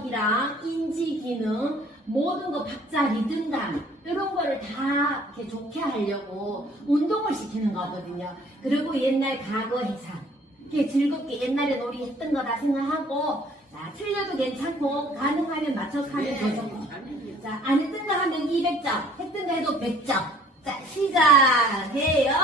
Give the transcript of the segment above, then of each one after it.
기억이랑 인지 기능 모든 거 박자 리듬감 이런 거를 다 이렇게 좋게 하려고 운동을 시키는 거거든요. 그리고 옛날 과거 해상 이렇게 즐겁게 옛날에 놀이 했던 거다 생각하고 자 틀려도 괜찮고 가능하면 맞춰서 하면 더 좋고 자, 안 했던 거 하면 200점, 했던 거 해도 100점. 자, 시작해요.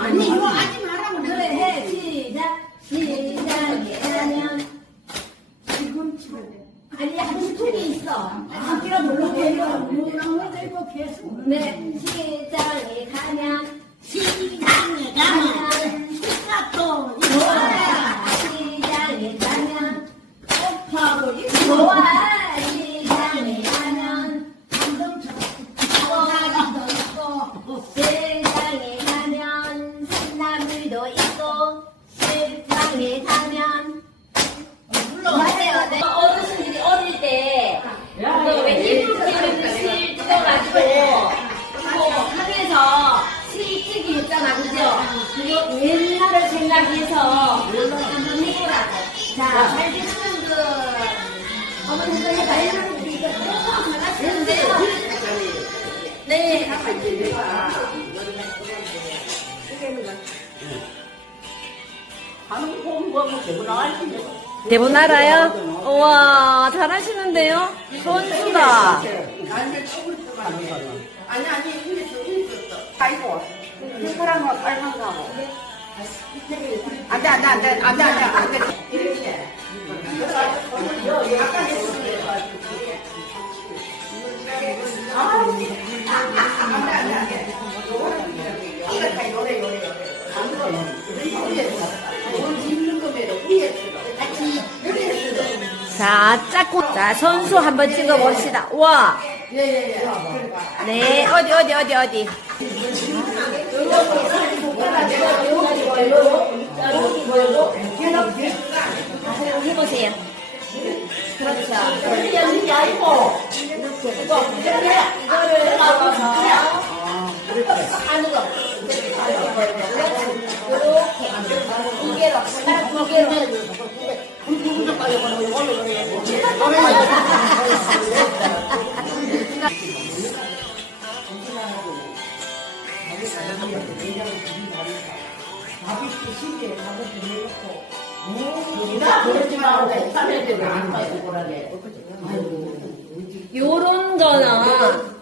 아니 이거 하지 말라고 그래. 해. 시작. 시장에 가면 시금치를 아니 한 통이 있어. 한 끼가 물론 물론 물렁물도 있고 계속. 네. 시장에 가면 시장에 가면 식사도 있고 좋아 시장에 가면 꽃파도 있고 좋아 시장에 가면 감동처럼 좋아 있고 세상에 가면 산나물도 있고 세상에 가면 맞아요. 네. 어르신들이 어릴 때 그왜 일주일을 실 뜯어가지고 뭐 항에서 실찍이 있잖아, 그죠? 그거 옛날을 생각해서 한번 해보라고. 자, 잘 계시는 분 어머니들 해봐요. 이거 너무 잘하시는데요. 네. 하는 공부하고 대본 알지 대본 알아요? 우와, 잘하시는데요? 선수다. 아니 아니 있어 있었어. 아이고 흰사람과 빨간거하고. 안돼 안돼 안돼 안돼 안돼 안돼. 이렇게. 아까 했는데 아 안돼 안돼 안돼 자, 짝꿍. 자, 선수 한번 찍어봅시다. 예예예 네, 어디, 어디, 어디, 어디. 해보세요. 그렇죠. 연습이 아니고 이거를 넣어서 안으로 이렇게 두 개로 두 개로 요런 거는